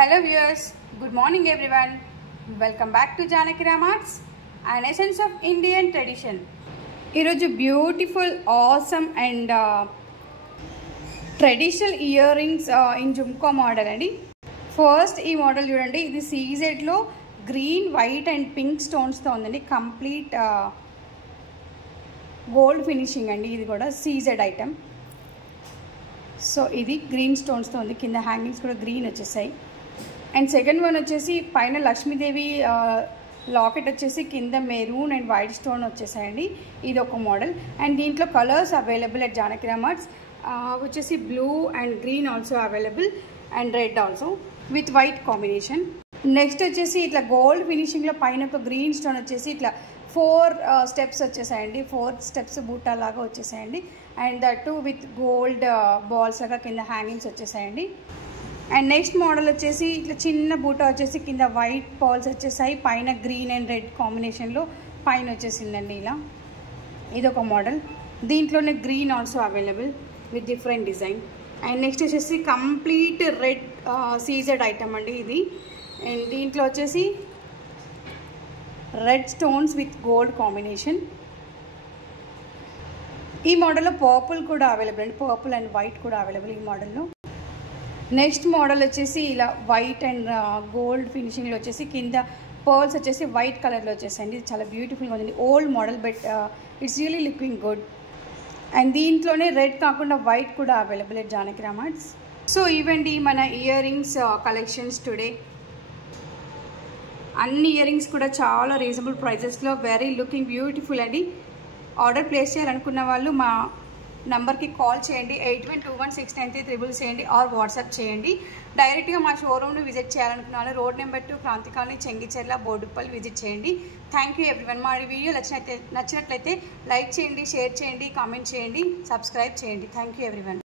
Hello viewers, good morning everyone. Welcome back to Janaki Ram Arts, an essence of Indian tradition. Iroju beautiful, awesome and traditional earrings in Jhumka model andi. First ee model chudandi, idi CZ lo green, white and pink stones tho undandi. Complete gold finishing andi. Idi kuda CZ item. So ఇది green స్టోన్స్తో ఉంది. కింద hangings కూడా green వచ్చేసాయి. And second one వచ్చేసి పైన Lakshmidevi locket వచ్చేసి కింద మెరూన్ అండ్ వైట్ స్టోన్ వచ్చేసాయండి. ఇది ఒక మోడల్. అండ్ దీంట్లో colours available at Janaki Ram arts వచ్చేసి blue and green also available and red also with white combination. Next వచ్చేసి ఇట్లా గోల్డ్ ఫినిషింగ్లో పైన ఒక గ్రీన్ స్టోన్ వచ్చేసి ఇట్లా 4 స్టెప్స్ వచ్చేసాయండి. 4 స్టెప్స్ బూటా లాగా వచ్చేసాయండి. And that with gold balls లాగా కింద హ్యాంగింగ్స్ వచ్చేసాయండి. అండ్ నెక్స్ట్ మోడల్ వచ్చేసి ఇట్లా చిన్న బూటా వచ్చేసి కింద వైట్ బాల్స్ వచ్చేసాయి. పైన గ్రీన్ అండ్ రెడ్ కాంబినేషన్లో పైన వచ్చేసిందండి ఇలా. ఇదొక మోడల్. దీంట్లోనే green also available with different design. And next వచ్చేసి కంప్లీట్ రెడ్ సీజెడ్ ఐటమ్ అండి ఇది. అండ్ దీంట్లో వచ్చేసి red stones with gold combination. ఈ మోడల్లో పర్పుల్ కూడా అవైలబుల్ అండి. పర్పుల్ అండ్ వైట్ కూడా అవైలబుల్ ఈ మోడల్లో. నెక్స్ట్ మోడల్ వచ్చేసి ఇలా వైట్ అండ్ గోల్డ్ ఫినిషింగ్లో వచ్చేసి కింద పర్ల్స్ వచ్చేసి వైట్ కలర్లో వచ్చేసండి. ఇది చాలా బ్యూటిఫుల్గా ఉంది. Old model but it's really looking good. And దీంట్లోనే రెడ్ కాకుండా వైట్ కూడా available at Janaki Ram arts. So ఇవండి మన ఇయర్ రింగ్స్ కలెక్షన్స్ టుడే. అన్ని ఇయర్ రింగ్స్ కూడా చాలా రీజనబుల్ ప్రైజెస్లో వెరీ లుకింగ్ బ్యూటిఫుల్ అండి. ఆర్డర్ ప్లేస్ చేయాలనుకున్న వాళ్ళు మా నంబర్కి కాల్ చేయండి. 81216933 చేయండి ఆర్ వాట్సాప్ చేయండి. డైరెక్ట్గా మా షోరూమ్ను విజిట్ చేయాలనుకున్న వాళ్ళు road number 2 Kranti colony, Chengicherla, Boduppal visit చేయండి. Thank you everyone. మా వీడియో నచ్చినట్లయితే లైక్ చేయండి, షేర్ చేయండి, కామెంట్ చేయండి, సబ్స్క్రైబ్ చేయండి. Thank you everyone.